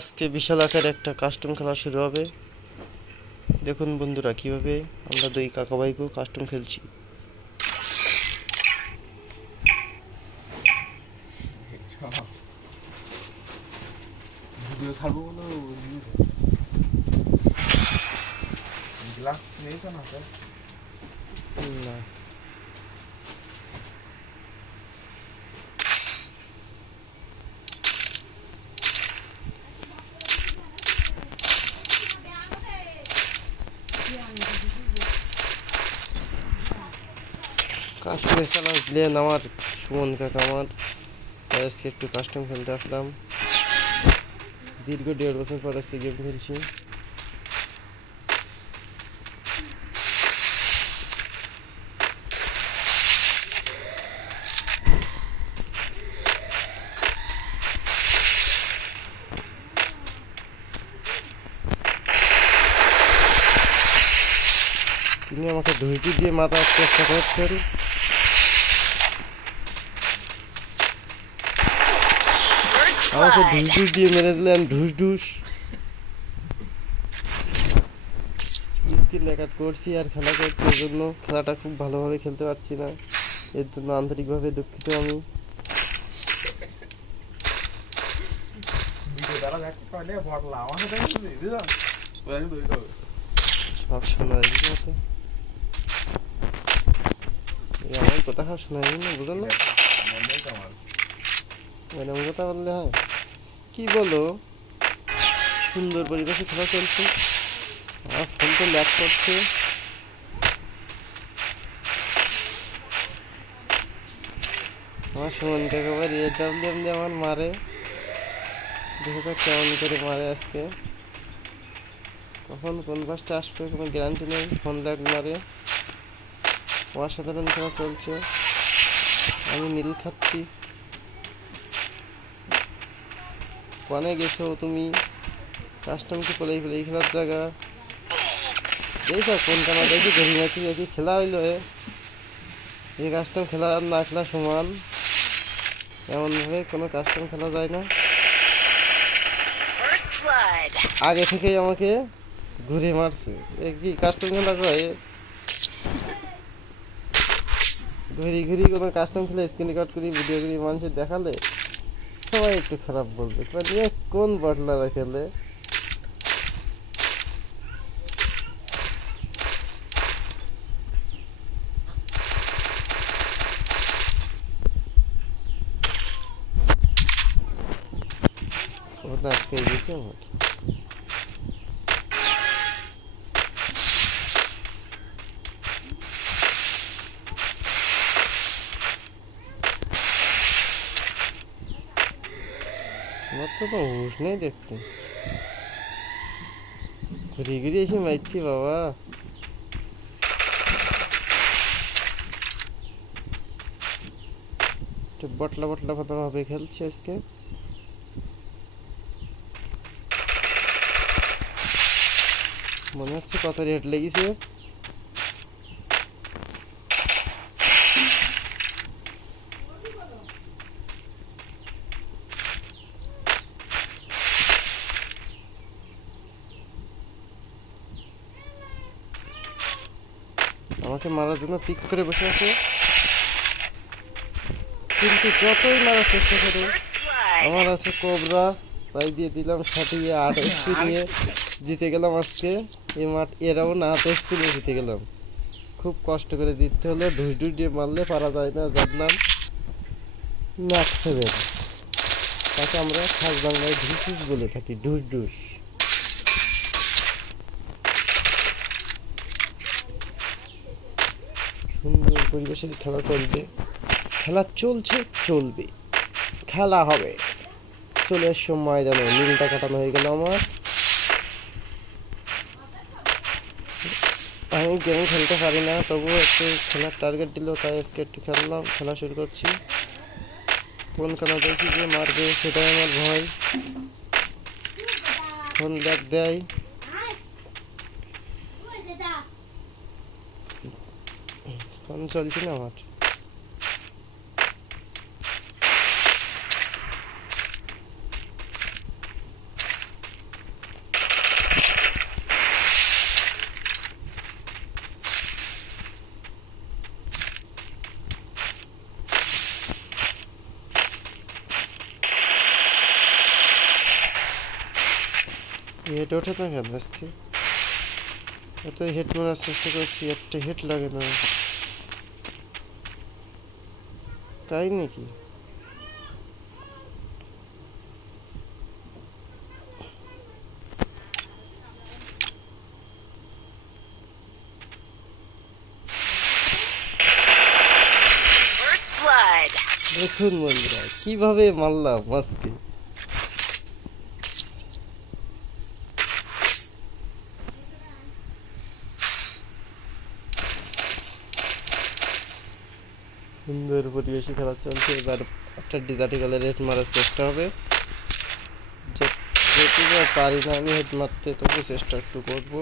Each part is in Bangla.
আজকে বিশাল আকারে একটা কাস্টম খেলা শুরু হবে। দেখুন বন্ধুরা কিভাবে আমরা দুই কাকা ভাইপো কাস্টম খেলছি। ভিডিও ছাড়বো বলো গ্লাস নিয়েছো না স্যার? না, কাস্টমের খেলা দিলেন আমার সুমন কাকা আমার, তাই আজকে একটু কাস্টম খেলতে আসলাম। দীর্ঘ 1.5 বছর পর আজকে গেম খেলছি। তিনি আমাকে ধুইটি দিয়ে মারার চেষ্টা করছেন। আমাকে ঢুস দিয়ে মেরে দিলেন, ঢুস ঢুস। স্কিল রেকর্ড করছি আর খেলা করছি, এর জন্য খেলাটা খুব ভালোভাবে খেলতে পারছি না, এর জন্য আন্তরিকভাবে দুঃখিত আমি। ভিডিও দ্বারা দেখতে পাইলে বটলা আমার সাথে কিছু বুঝলাম ওরা কিন্তু ওই করবে সব শোনা যায় তো, আমার কথা সব শোনা যায় না, বুঝলেন না? মনে তো আমার এরকম কথা বললে হয়? কি বলো, সুন্দর পরিবেশে খেলা চলছে, আমার ফোন তো ল্যাগ করছে। আমার সুমনকে একেবারে রেড ডাব্লিউএম দিয়ে আমার মারে, দেখে তো কেমন করে মারে আজকে। কখন কোন বাসটা আসবে কোনো গ্যারান্টি নেই, ফোন ল্যাগ মারে। অসাধারণ খেলা চলছে, আমি নীল খাচ্ছি। কনে গেছো তুমি? কাস্টমকে প্লেই প্লেই খেলার জায়গা দেখছ কোন কানা দেখি গড়ি মাছি দেখি খেলা হইলো এই কাস্টম খেলা আর না খেলা সমান, এমনভাবে কোনো কাস্টম খেলা যায় না। আগে থেকেই আমাকে ঘুরে মারছে, এ কি কাস্টম খেলা কয়? ঘুরি ঘুরি কোনো কাস্টম খেলে স্ক্রিন রেকর্ড করি ভিডিও করি মানুষের দেখালে সবাই একটু খারাপ বলবে, এ কোন বটলারা খেলে। ওটা আটকে গেছে আমার। আমার তো কোনো হুঁশ নেই দেখতে, ঘুরে ঘুরে এসে মারছি বাবা। একটু বটলা বটলা ভাবে খেলছে আজকে। মনে হচ্ছে কত রেট লেগেছে। আমাকে মারার জন্য পিক করে বসে আছে, কিন্তু যতই মারার চেষ্টা করে আমার আছে কোবরা, তাই দিয়ে দিলাম সাটিয়ে 8 এসপি নিয়ে জিতে গেলাম আজকে। এই মাঠ এরাও না 8 এসপি নিয়ে জিতে গেলাম, খুব কষ্ট করে জিততে হলে ঢুস ঢুস দিয়ে মারলে পারা যায় না। যার নাম ম্যাক্স 7, তাকে আমরা খাস বাংলায় ঢুস ঢুস বলে থাকি, ঢুস ঢুস। সুন্দর পরিবেশে খেলা চলবে, খেলা চলছে, চলবে, খেলা হবে। চলে এসো ময়দানে, নীলটা কাটানো হয়ে গেল আমার। আমি গেম খেলতে পারি না, তবুও একটু খেলার টার্গেট দিল, তাই আজকে একটু খেললাম, খেলা শুরু করছি। কোন খেলা দেখি যে মারবে সেটাই আমার ভয়, ফোন ব্যাগ দেয়। ফোন চলছে না আমার। হেড ওঠে না কেন আজকে? এত হেড মারার চেষ্টা করছি, একটা হেড লাগে না। তাই নাকি? First blood. দেখুন বন্ধুরা কিভাবে মারলাম আজকে। সুন্দর পরিবেশে খেলা চলছে। এবার একটা ডিজার্টিকালে হেড মারার চেষ্টা হবে। যেটুকু পারি না আমি হেড মারতে, তবু চেষ্টা একটু করবো।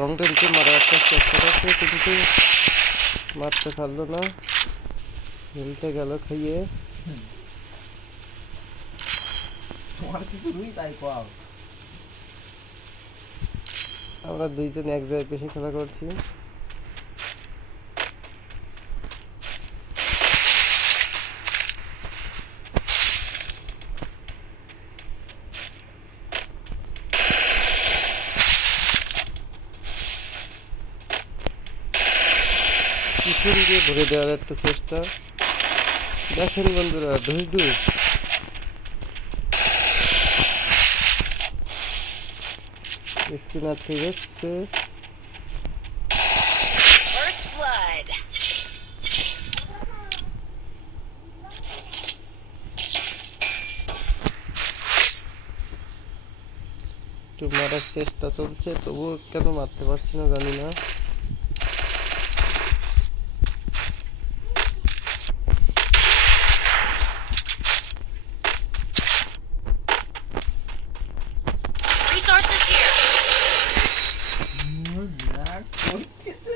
লং রেঞ্জে মারার একটা চেষ্টা করছে, কিন্তু মারতে পারলো না। খেলতে গেল খাইয়ে। তোমার কি করবি তাই কও। আমরা দুইজন এক জায়গায় বেশি খেলা করছি। পিছন দিয়ে ভরে দেওয়ার একটা চেষ্টা। দেখেন বন্ধুরা, ঢুস ঢুস। স্পিনার ঠিক হচ্ছে। First blood. একটু মারার চেষ্টা চলছে, তবুও কেন মারতে পারছি না জানি না। Resources here. ম্যাক্স করতেছে।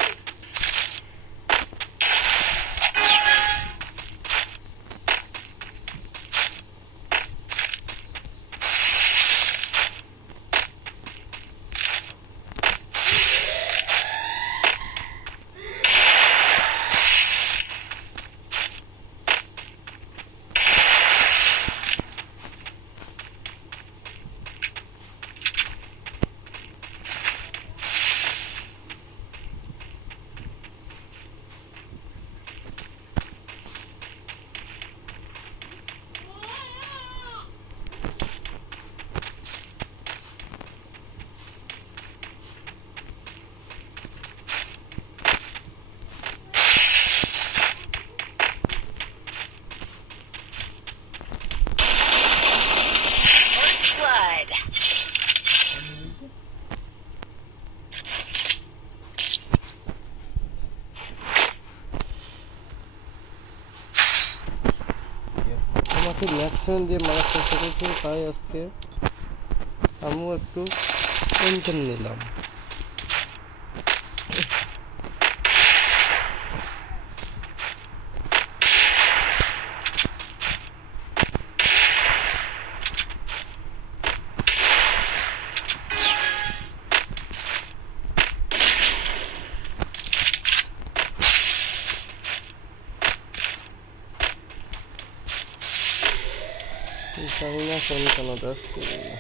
First blood. আমাকে ম্যাক্সিমাম দিয়ে মারার চেষ্টা করছে, তাই আজকে আমিও একটু টেনশন নিলাম। জানি না কোন কেন দাস করবে।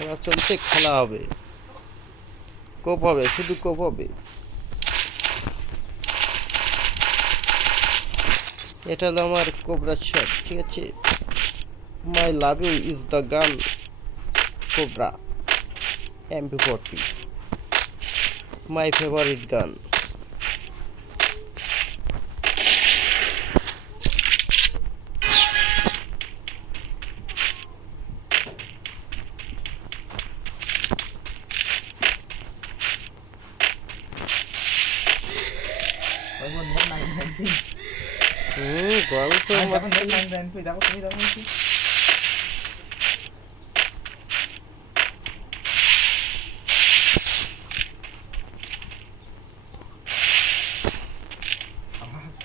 খেলা চলছে, খেলা হবে, কোপ হবে, শুধু কোপ হবে। এটা হলো আমার কোবরা শট, ঠিক আছে। My love you is the gun cobra MP40, my favourite gun. ওই মোট 99 গল্প দেখো মারছি। 99 দেখো তুমি দেখো কি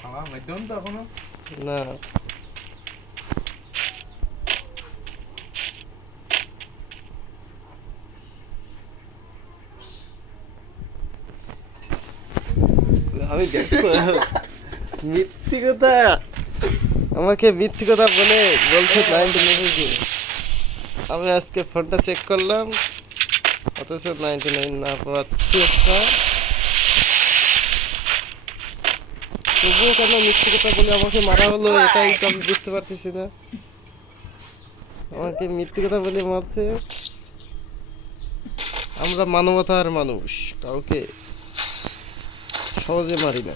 আমার মধ্যম তো এখনো না, আমি দেখো মিথ্যি কথা, আমাকে মিথ্যি কথা বলে বলছে 99। আমি আজকে ফোনটা চেক করলাম, অথচ 99 না পাওয়ার চেষ্টা। তবুও কেন মিথ্যি কথা বলে আমাকে মারা হলো, এটাই তো আমি বুঝতে পারতেছি না। আমাকে মিথ্যি কথা বলে মারছে। আমরা মানবতার মানুষ, কাউকে সহজে মারি না।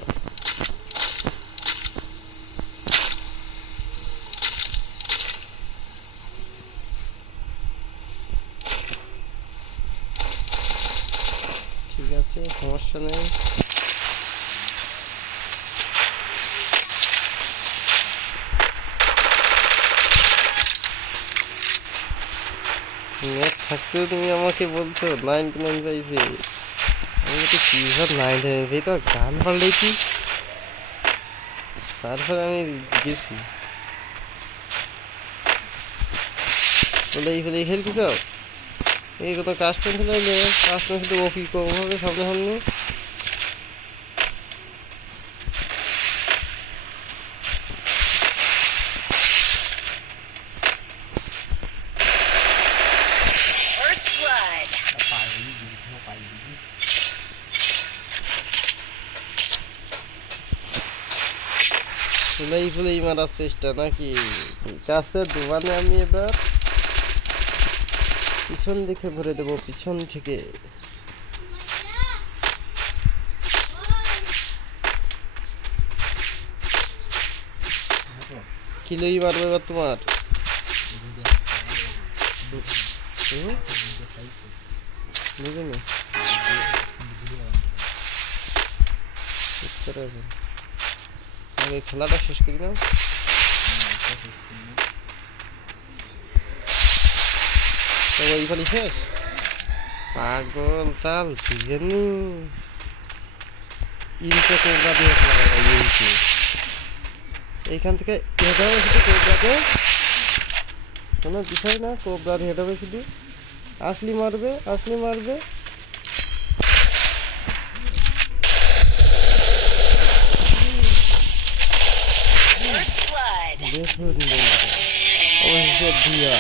ঠিক আছে, সমস্যা নেই। নেট থাকতেও তুমি আমাকে বলছো 99 পাইছে। আমি তো কি ভাব 99 পেয়ে তো গান পাল্টেছি, তারপরে আমি গেছি বলে এই ফেলে খেলতে চাও। এই কত কাস্টম খেলাইলে কাস্টম শুধু ওপি কম হবে সামনে সামনে। First blood. ফুলেই মারার চেষ্টা নাকি? ঠিক আছে, দোকানে আমি এবার পিছন দিকে ভরে দেবো, পিছন থেকে। কিলোই মারবে এবার তোমার। হুম? বুঝিনি। চুপ করে আছো। আগে খেলাটা শেষ করি না। তো ওইখানে শেষ। পাগল তাল বিজেনি ইনকে কোবরা দিয়ে খেলা ইনকে। এইখান থেকে হেড হবে শুধু কোবরাকে, কোনো বিষয় না। কোবরার হেড হবে শুধু, আসলি মারবে, আসলি মারবে। First blood. দেখুন বন্ধুরা, অবশেষে দিয়া।